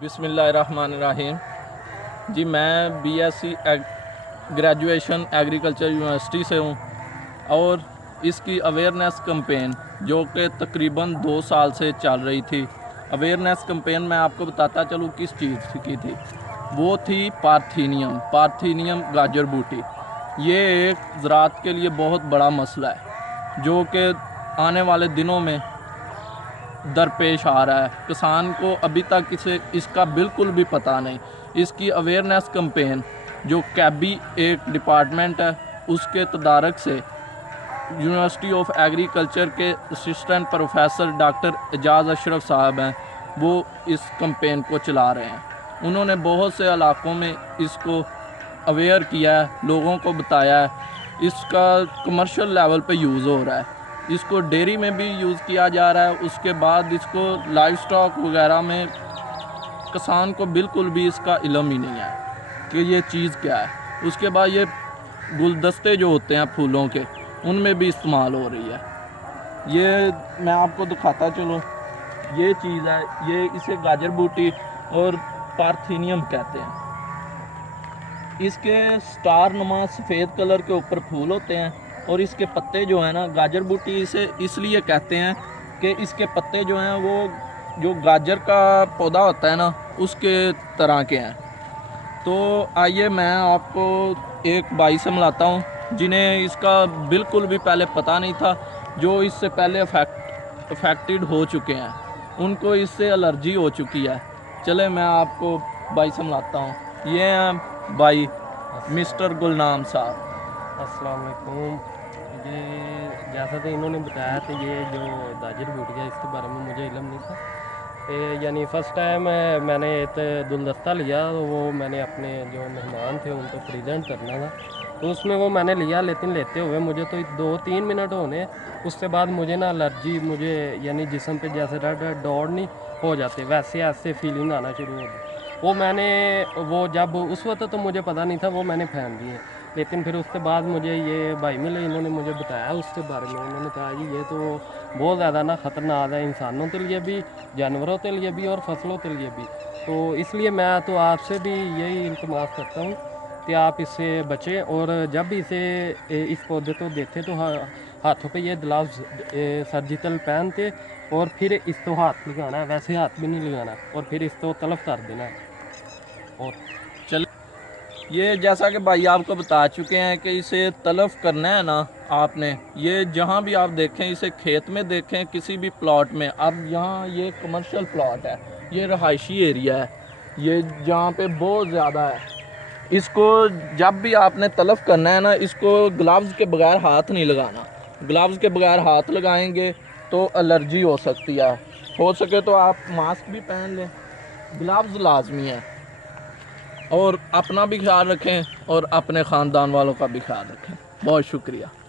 बिस्मिल्लाहिर्रहमानिर्रहीम। जी मैं BSc graduation agriculture university से हूँ और इसकी अवेयरनेस कैंपेन जो कि तकरीबन 2 साल से चल रही थी। अवेयरनेस कैंपेन मैं आपको बताता चलूँ किस चीज़ की थी। वो थी पार्थीनियम गाजर बूटी। ये एक ज़राअत के लिए बहुत बड़ा मसला है जो कि आने वाले दिनों में दरपेश आ रहा है। किसान को अभी तक इसका बिल्कुल भी पता नहीं। इसकी अवेयरनेस कैंपेन जो कैबी एक डिपार्टमेंट है उसके तदारक से यूनिवर्सिटी ऑफ एग्रीकल्चर के assistant professor doctor Ejaz Ashraf साहब हैं, वो इस कैंपेन को चला रहे हैं। उन्होंने बहुत से इलाकों में इसको अवेयर किया है, लोगों को बताया है। इसका कमर्शियल लेवल पे यूज़ हो रहा है। इसको डेयरी में भी यूज़ किया जा रहा है। उसके बाद इसको लाइव स्टॉक वगैरह में किसान को बिल्कुल भी इसका इल्म ही नहीं है कि ये चीज़ क्या है। उसके बाद ये गुलदस्ते जो होते हैं फूलों के, उनमें भी इस्तेमाल हो रही है। ये मैं आपको दिखाता चलूँ, ये चीज़ है, ये इसे गाजर बूटी और पार्थीनियम कहते हैं। इसके स्टार नुमा सफ़ेद कलर के ऊपर फूल होते हैं और इसके पत्ते जो हैं ना, गाजर बूटी इसे इसलिए कहते हैं कि इसके पत्ते जो हैं वो जो गाजर का पौधा होता है ना, उसके तरह के हैं। तो आइए मैं आपको एक भाई से मिलाता हूँ जिन्हें इसका बिल्कुल भी पहले पता नहीं था, जो इससे पहले अफेक्टेड हो चुके हैं, उनको इससे एलर्जी हो चुकी है। चले मैं आपको भाई से मिलाता हूँ। ये हैं भाई मिस्टर गुलनाम साहब। अस्सलाम वालेकुम। ये जैसा तो इन्होंने बताया तो ये जो गाजर बूटी है इसके बारे में मुझे इल्म नहीं था। यानी फ़र्स्ट टाइम मैंने एक गुलदस्ता लिया, तो वो मैंने अपने जो मेहमान थे उनको प्रेजेंट करना था, तो उसमें वो मैंने लिया। लेकिन लेते हुए मुझे तो 2-3 मिनट होने, उसके बाद मुझे ना एलर्जी, मुझे यानी जिस्म पे जैसे रेड रेड दौड़ नहीं हो जाते, वैसे ऐसे फीलिंग आना शुरू हो गई। वो जब उस वक्त तो मुझे पता नहीं था, वो मैंने पहन लिए। लेकिन फिर उसके बाद मुझे ये भाई मिले, इन्होंने मुझे बताया उसके बारे में। उन्होंने कहा कि ये तो बहुत ज़्यादा ना ख़तरनाक है, इंसानों के लिए भी, जानवरों के लिए भी और फसलों के लिए भी। तो इसलिए मैं तो आपसे भी यही इल्तमास करता हूँ कि आप इससे बचें, और जब भी इस पौधे को देखें तो हाथों पे ये ग्लव्स सर्जिकल पहन के, और फिर इसको हाथ लगाना है, वैसे हाथ भी नहीं लगाना, और फिर इसको तलफ कर देना है। और चल ये जैसा कि भाई आपको बता चुके हैं कि इसे तलफ करना है ना आपने, ये जहाँ भी आप देखें, इसे खेत में देखें, किसी भी प्लॉट में। अब यहाँ ये कमर्शियल प्लॉट है, ये रहायशी एरिया है, ये जहाँ पे बहुत ज़्यादा है। इसको जब भी आपने तलफ करना है ना, इसको ग्लव्स के बगैर हाथ नहीं लगाना। ग्लव्स के बगैर हाथ लगाएंगे तो एलर्जी हो सकती है। हो सके तो आप मास्क भी पहन लें, ग्लव्स लाजमी है। और अपना भी ख्याल रखें और अपने ख़ानदान वालों का भी ख्याल रखें। बहुत शुक्रिया।